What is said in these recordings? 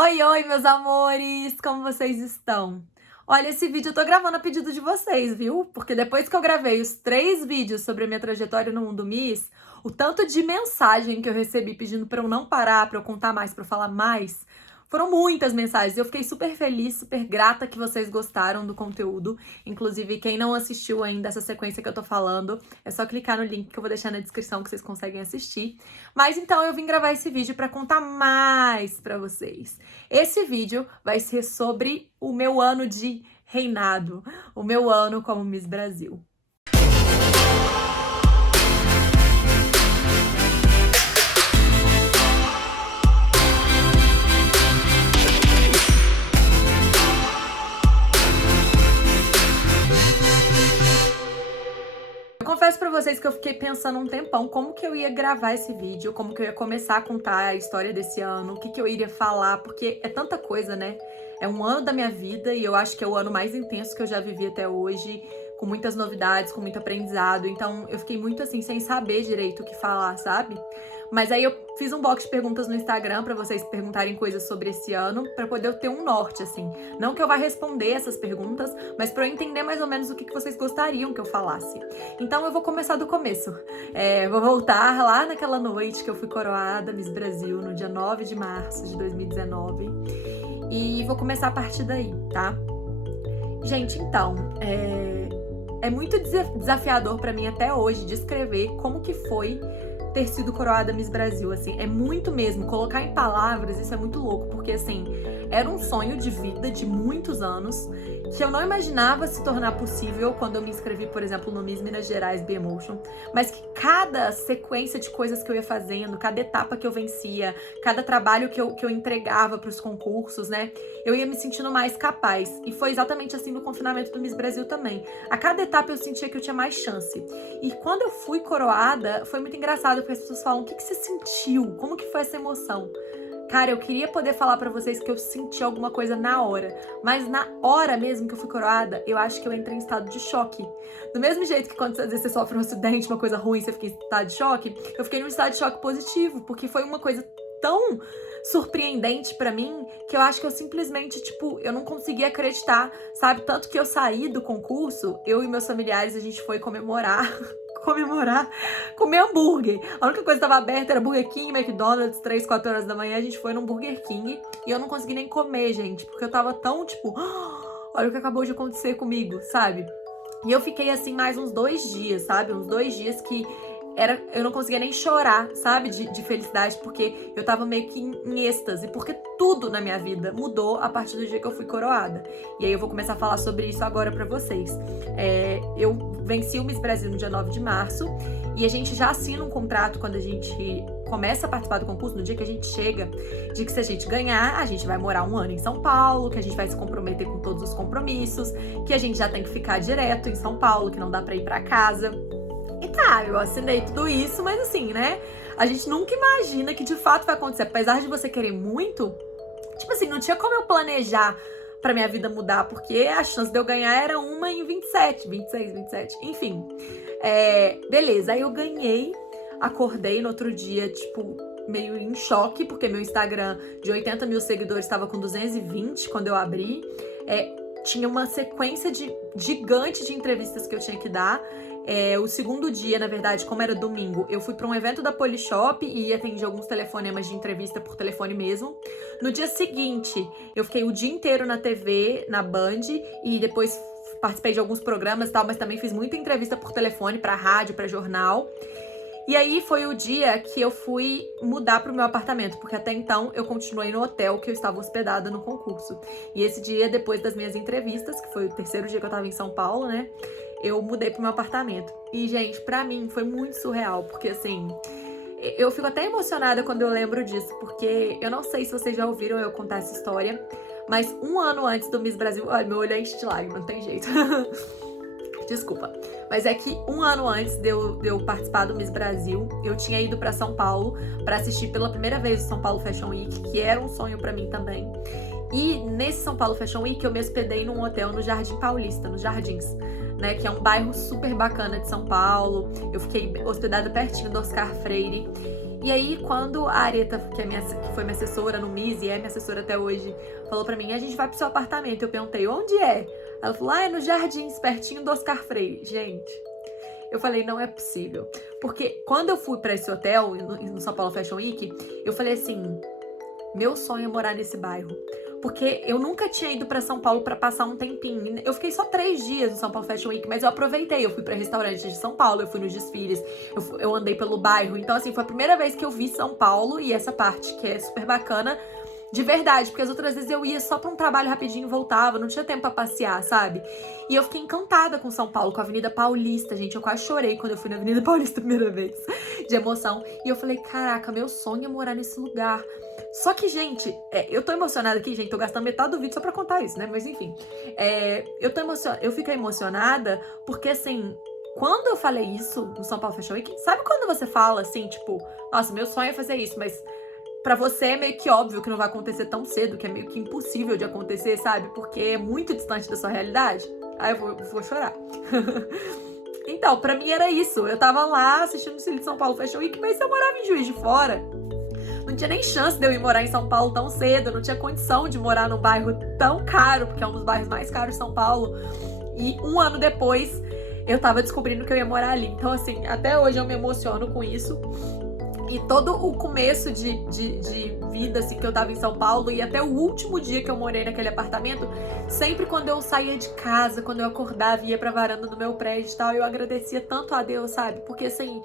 Oi, oi, meus amores! Como vocês estão? Olha, esse vídeo eu tô gravando a pedido de vocês, viu? Porque depois que eu gravei os 3 vídeos sobre a minha trajetória no mundo Miss, o tanto de mensagem que eu recebi pedindo pra eu não parar, pra eu contar mais, pra eu falar mais, foram muitas mensagens. Eu fiquei super feliz, super grata que vocês gostaram do conteúdo. Inclusive, quem não assistiu ainda essa sequência que eu tô falando, é só clicar no link que eu vou deixar na descrição que vocês conseguem assistir. Mas então eu vim gravar esse vídeo pra contar mais pra vocês. Esse vídeo vai ser sobre o meu ano de reinado, o meu ano como Miss Brasil. Eu confesso pra vocês que eu fiquei pensando um tempão como que eu ia gravar esse vídeo, como que eu ia começar a contar a história desse ano, o que que eu iria falar, porque é tanta coisa, né? É um ano da minha vida e eu acho que é o ano mais intenso que eu já vivi até hoje, com muitas novidades, com muito aprendizado. Então eu fiquei muito assim, sem saber direito o que falar, sabe? Mas aí eu fiz um box de perguntas no Instagram pra vocês perguntarem coisas sobre esse ano, pra poder eu ter um norte, assim. Não que eu vá responder essas perguntas, mas pra eu entender mais ou menos o que vocês gostariam que eu falasse. Então eu vou começar do começo. Vou voltar lá naquela noite que eu fui coroada Miss Brasil, no dia 9 de março de 2019. E vou começar a partir daí, tá? Gente, então, é muito desafiador pra mim até hoje descrever como que foi ter sido coroada Miss Brasil, assim, é muito mesmo, colocar em palavras, isso é muito louco, porque assim, era um sonho de vida de muitos anos, que eu não imaginava se tornar possível quando eu me inscrevi, por exemplo, no Miss Minas Gerais B-Emotion, mas que cada sequência de coisas que eu ia fazendo, cada etapa que eu vencia, cada trabalho que eu entregava para os concursos, né, eu ia me sentindo mais capaz, e foi exatamente assim no confinamento do Miss Brasil também. A cada etapa eu sentia que eu tinha mais chance, e quando eu fui coroada, foi muito engraçado, porque as pessoas falam, o que você sentiu? Como que foi essa emoção? Cara, eu queria poder falar pra vocês que eu senti alguma coisa na hora, mas na hora mesmo que eu fui coroada, eu acho que eu entrei em estado de choque. Do mesmo jeito que quando às vezes você sofre um acidente, uma coisa ruim, você fica em estado de choque, eu fiquei num estado de choque positivo, porque foi uma coisa tão surpreendente pra mim, que eu acho que eu simplesmente, tipo, eu não conseguia acreditar, sabe? Tanto que eu saí do concurso, eu e meus familiares, a gente foi comemorar, comer hambúrguer. A única coisa que tava aberta era Burger King, McDonald's, 3, 4 horas da manhã, a gente foi num Burger King e eu não consegui nem comer, gente, porque eu tava tão, tipo, olha o que acabou de acontecer comigo, sabe? E eu fiquei assim mais uns 2 dias, sabe? Uns 2 dias que eu não conseguia nem chorar, sabe? De felicidade, porque eu tava meio que em êxtase, porque tudo na minha vida mudou a partir do dia que eu fui coroada. E aí eu vou começar a falar sobre isso agora pra vocês. Eu venci o Miss Brasil no dia 9 de março, e a gente já assina um contrato quando a gente começa a participar do concurso, no dia que a gente chega, de que se a gente ganhar, a gente vai morar 1 ano em São Paulo, que a gente vai se comprometer com todos os compromissos, que a gente já tem que ficar direto em São Paulo, que não dá pra ir pra casa. E tá, eu assinei tudo isso, mas assim, né? A gente nunca imagina que de fato vai acontecer. Apesar de você querer muito, tipo assim, não tinha como eu planejar pra minha vida mudar, porque a chance de eu ganhar era 1 em 27, 26, 27, enfim. Beleza, aí eu ganhei, acordei no outro dia, tipo, meio em choque, porque meu Instagram de 80 mil seguidores estava com 220 quando eu abri. Tinha uma sequência gigante de entrevistas que eu tinha que dar. O segundo dia, na verdade, como era domingo, eu fui para um evento da Polishop e atendi alguns telefonemas de entrevista por telefone mesmo. No dia seguinte, eu fiquei o dia inteiro na TV, na Band, e depois participei de alguns programas e tal, mas também fiz muita entrevista por telefone, para rádio, para jornal. E aí foi o dia que eu fui mudar pro meu apartamento, porque até então eu continuei no hotel que eu estava hospedada no concurso. E esse dia, depois das minhas entrevistas, que foi o 3º dia que eu tava em São Paulo, né, eu mudei pro meu apartamento. E, gente, pra mim foi muito surreal, porque assim, eu fico até emocionada quando eu lembro disso, porque eu não sei se vocês já ouviram eu contar essa história, mas 1 ano antes do Miss Brasil, olha, meu olho enche de lágrimas, não tem jeito. Desculpa. Mas é que 1 ano antes de eu participar do Miss Brasil, eu tinha ido pra São Paulo pra assistir pela primeira vez o São Paulo Fashion Week, que era um sonho pra mim também. E nesse São Paulo Fashion Week eu me hospedei num hotel no Jardim Paulista, nos Jardins, né, que é um bairro super bacana de São Paulo. Eu fiquei hospedada pertinho do Oscar Freire. E aí, quando a Areta, que foi minha assessora no Miss e é minha assessora até hoje, falou pra mim, a gente vai pro seu apartamento. Eu perguntei, onde é? Ela falou, é no Jardins, pertinho do Oscar Freire. Gente, eu falei, não é possível. Porque quando eu fui pra esse hotel, no São Paulo Fashion Week, eu falei assim, meu sonho é morar nesse bairro. Porque eu nunca tinha ido pra São Paulo pra passar um tempinho. Eu fiquei só 3 dias no São Paulo Fashion Week, mas eu aproveitei. Eu fui pra restaurantes de São Paulo, eu fui nos desfiles, eu andei pelo bairro. Então, assim, foi a primeira vez que eu vi São Paulo e essa parte que é super bacana, de verdade. Porque as outras vezes eu ia só pra um trabalho rapidinho e voltava, não tinha tempo pra passear, sabe? E eu fiquei encantada com São Paulo, com a Avenida Paulista, gente. Eu quase chorei quando eu fui na Avenida Paulista a primeira vez, de emoção. E eu falei, caraca, meu sonho é morar nesse lugar. Só que, gente, eu tô emocionada aqui, gente, tô gastando metade do vídeo só pra contar isso, né? Mas enfim, eu fiquei emocionada porque, assim, quando eu falei isso no São Paulo Fashion Week, sabe quando você fala, assim, tipo, nossa, meu sonho é fazer isso, mas pra você é meio que óbvio que não vai acontecer tão cedo, que é meio que impossível de acontecer, sabe? Porque é muito distante da sua realidade. Aí eu vou chorar. Então, pra mim era isso. Eu tava lá assistindo o Cine de São Paulo Fashion Week, mas eu morava em Juiz de Fora. Não tinha nem chance de eu ir morar em São Paulo tão cedo, não tinha condição de morar num bairro tão caro, porque é um dos bairros mais caros de São Paulo. E 1 ano depois, eu tava descobrindo que eu ia morar ali. Então, assim, até hoje eu me emociono com isso. E todo o começo de vida, assim, que eu tava em São Paulo e até o último dia que eu morei naquele apartamento, sempre quando eu saía de casa, quando eu acordava e ia pra varanda do meu prédio e tal, eu agradecia tanto a Deus, sabe? Porque, assim,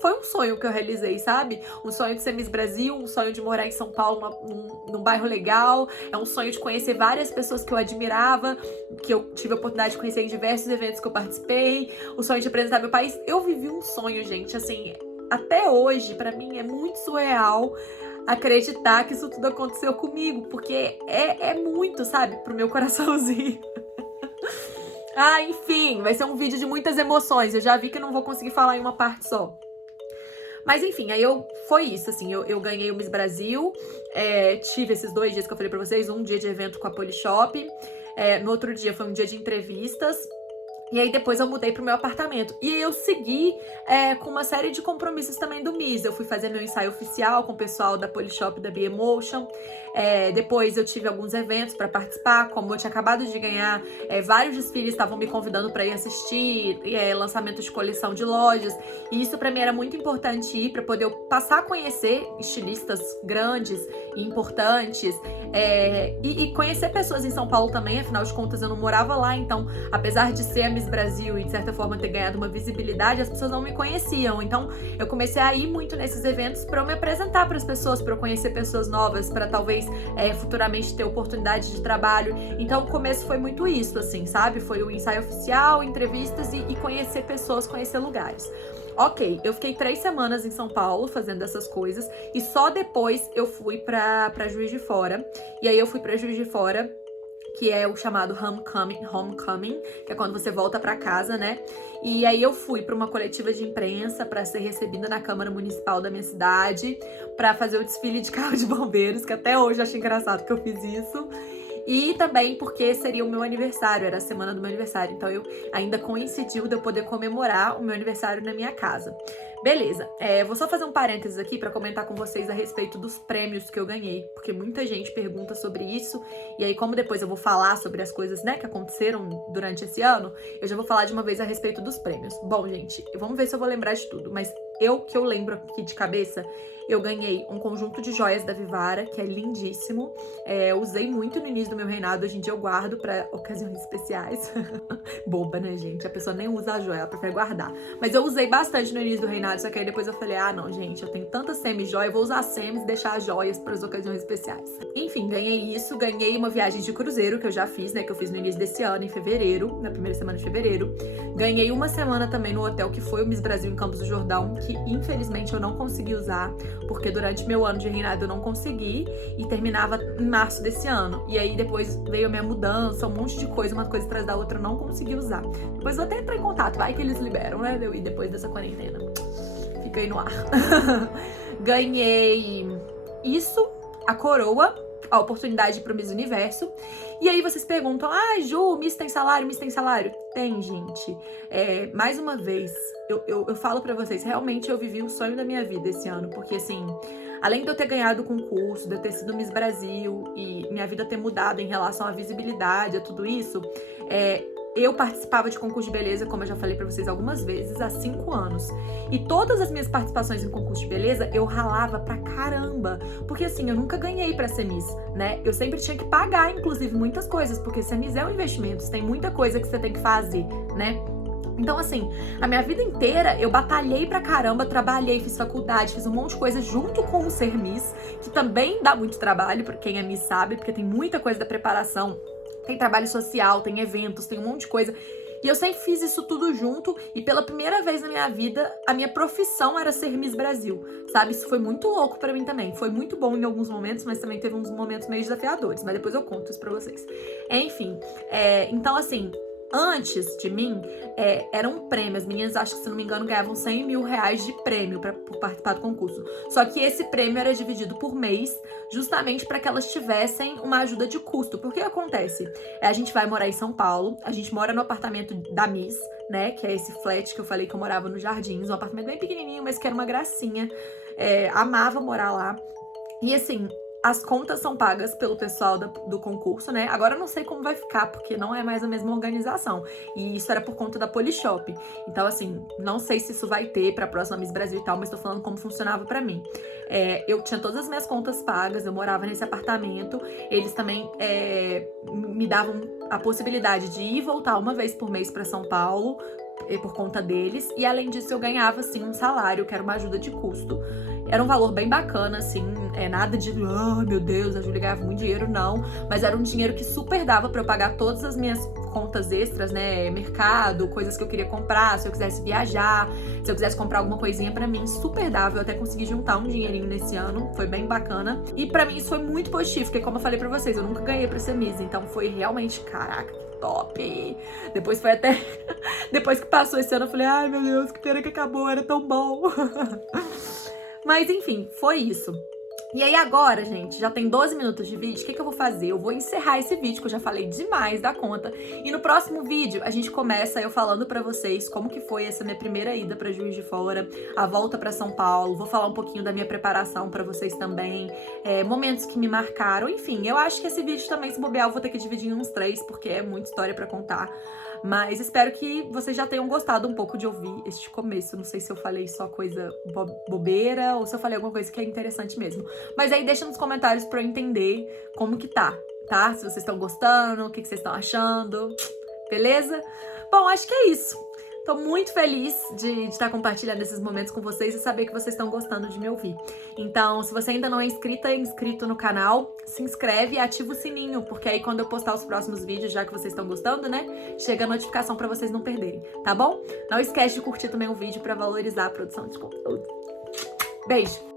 foi um sonho que eu realizei, sabe? Um sonho de ser Miss Brasil, um sonho de morar em São Paulo, num bairro legal. É um sonho de conhecer várias pessoas que eu admirava, que eu tive a oportunidade de conhecer em diversos eventos que eu participei. O sonho de apresentar meu país. Eu vivi um sonho, gente, assim, até hoje, pra mim, é muito surreal acreditar que isso tudo aconteceu comigo, porque é muito, sabe, pro meu coraçãozinho. Ah, enfim, vai ser um vídeo de muitas emoções. Eu já vi que eu não vou conseguir falar em uma parte só. Mas enfim, aí foi isso, assim, eu ganhei o Miss Brasil, tive esses 2 dias que eu falei pra vocês, um dia de evento com a Polishop, no outro dia foi um dia de entrevistas, e aí depois eu mudei pro meu apartamento. E aí eu segui com uma série de compromissos também do Miss. Eu fui fazer meu ensaio oficial com o pessoal da Polishop e da B-Emotion. Depois eu tive alguns eventos para participar. Como eu tinha acabado de ganhar, vários desfiles estavam me convidando para ir assistir, lançamento de coleção de lojas. E isso para mim era muito importante ir, para poder eu passar a conhecer estilistas grandes e importantes. E conhecer pessoas em São Paulo também, afinal de contas eu não morava lá, então apesar de ser a Miss Brasil e de certa forma ter ganhado uma visibilidade, as pessoas não me conheciam, então eu comecei a ir muito nesses eventos para eu me apresentar para as pessoas, para eu conhecer pessoas novas, para talvez futuramente ter oportunidade de trabalho. Então o começo foi muito isso, assim, sabe? Foi o ensaio oficial, entrevistas e conhecer pessoas, conhecer lugares. Ok, eu fiquei 3 semanas em São Paulo fazendo essas coisas e só depois eu fui pra Juiz de Fora. E aí eu fui pra Juiz de Fora, que é o chamado homecoming, que é quando você volta pra casa, né? E aí eu fui pra uma coletiva de imprensa pra ser recebida na Câmara Municipal da minha cidade, pra fazer o desfile de carro de bombeiros, que até hoje eu acho engraçado que eu fiz isso. E também porque seria o meu aniversário, era a semana do meu aniversário. Então eu ainda coincidiu de eu poder comemorar o meu aniversário na minha casa. Beleza, vou só fazer um parênteses aqui pra comentar com vocês a respeito dos prêmios que eu ganhei, porque muita gente pergunta sobre isso, e aí como depois eu vou falar sobre as coisas, né, que aconteceram durante esse ano, eu já vou falar de uma vez a respeito dos prêmios. Bom, gente, vamos ver se eu vou lembrar de tudo, mas que eu lembro aqui de cabeça, eu ganhei um conjunto de joias da Vivara, que é lindíssimo. Eu usei muito no início do meu reinado, hoje em dia eu guardo pra ocasiões especiais. Boba, né, gente? A pessoa nem usa a joia, ela prefere guardar. Mas eu usei bastante no início do reinado, só que aí depois eu falei, ah, não, gente, eu tenho tanta semi-joia, eu vou usar semis e deixar as joias para as ocasiões especiais. Enfim, ganhei isso, ganhei uma viagem de cruzeiro, que eu já fiz, né, que eu fiz no início desse ano, em fevereiro, na primeira semana de fevereiro. Ganhei uma semana também no hotel, que foi o Miss Brasil em Campos do Jordão, que infelizmente eu não consegui usar, porque durante meu ano de reinado eu não consegui e terminava em março desse ano. E aí depois veio a minha mudança, um monte de coisa, uma coisa atrás da outra, eu não consegui usar. Depois eu até entrar em contato, vai que eles liberam, né, eu ir depois dessa quarentena. Fica aí no ar. Ganhei isso, a coroa, a oportunidade para o Miss Universo. E aí vocês perguntam, ah, Ju, Miss tem salário, Miss tem salário? tem, gente. Mais uma vez, eu falo pra vocês, realmente eu vivi o sonho da minha vida esse ano, porque assim, além de eu ter ganhado o concurso, de eu ter sido Miss Brasil e minha vida ter mudado em relação à visibilidade, a tudo isso, eu participava de concurso de beleza, como eu já falei pra vocês algumas vezes, há 5 anos. E todas as minhas participações em concurso de beleza, eu ralava pra caramba. Porque assim, eu nunca ganhei pra ser Miss, né? Eu sempre tinha que pagar, inclusive, muitas coisas, porque ser Miss é um investimento, tem muita coisa que você tem que fazer, né? Então, assim, a minha vida inteira eu batalhei pra caramba, trabalhei, fiz faculdade, fiz um monte de coisa junto com o ser Miss, que também dá muito trabalho, pra quem é Miss sabe, porque tem muita coisa da preparação. Tem trabalho social, tem eventos, tem um monte de coisa. E eu sempre fiz isso tudo junto. E pela primeira vez na minha vida, a minha profissão era ser Miss Brasil, sabe? Isso foi muito louco pra mim também. Foi muito bom em alguns momentos, mas também teve uns momentos meio desafiadores. Mas depois eu conto isso pra vocês. Enfim, então assim... Antes de mim, era um prêmio. As meninas, acho que se não me engano, ganhavam 100 mil reais de prêmio por participar do concurso. Só que esse prêmio era dividido por mês, justamente para que elas tivessem uma ajuda de custo. Porque o que acontece? A gente vai morar em São Paulo, a gente mora no apartamento da Miss, né? Que é esse flat que eu falei que eu morava nos Jardins. Um apartamento bem pequenininho, mas que era uma gracinha. Amava morar lá. E assim... As contas são pagas pelo pessoal do concurso, né? Agora eu não sei como vai ficar, porque não é mais a mesma organização. E isso era por conta da Polishop. Então, assim, não sei se isso vai ter pra próxima Miss Brasil e tal, mas tô falando como funcionava pra mim. Eu tinha todas as minhas contas pagas, eu morava nesse apartamento. Eles também me davam a possibilidade de ir e voltar uma vez por mês pra São Paulo, por conta deles. E além disso, eu ganhava, assim, um salário, que era uma ajuda de custo. Era um valor bem bacana, assim, nada de, meu Deus, a Júlia ganhava muito dinheiro, não. Mas era um dinheiro que super dava pra eu pagar todas as minhas contas extras, né, mercado, coisas que eu queria comprar, se eu quisesse viajar, se eu quisesse comprar alguma coisinha pra mim, super dava. Eu até consegui juntar um dinheirinho nesse ano, foi bem bacana. E pra mim isso foi muito positivo, porque como eu falei pra vocês, eu nunca ganhei pra ser Miss, então foi realmente, caraca, top. Depois foi até... Depois que passou esse ano, eu falei, ai meu Deus, que pena que acabou, era tão bom. Mas enfim, foi isso. E aí agora, gente, já tem 12 minutos de vídeo, o que eu vou fazer? Eu vou encerrar esse vídeo, que eu já falei demais da conta. E no próximo vídeo, a gente começa eu falando pra vocês como que foi essa minha primeira ida pra Juiz de Fora, a volta pra São Paulo, vou falar um pouquinho da minha preparação pra vocês também, momentos que me marcaram, enfim. Eu acho que esse vídeo também, se bobear, eu vou ter que dividir em uns 3, porque é muita história pra contar. Mas espero que vocês já tenham gostado um pouco de ouvir este começo. Não sei se eu falei só coisa bobeira ou se eu falei alguma coisa que é interessante mesmo. Mas aí deixa nos comentários pra eu entender como que tá? Se vocês estão gostando, o que vocês estão achando, beleza? Bom, acho que é isso. Tô muito feliz de estar compartilhando esses momentos com vocês e saber que vocês estão gostando de me ouvir. Então, se você ainda não é inscrito no canal, se inscreve e ativa o sininho, porque aí quando eu postar os próximos vídeos, já que vocês estão gostando, né, chega a notificação pra vocês não perderem, tá bom? Não esquece de curtir também o vídeo pra valorizar a produção de conteúdo. Beijo!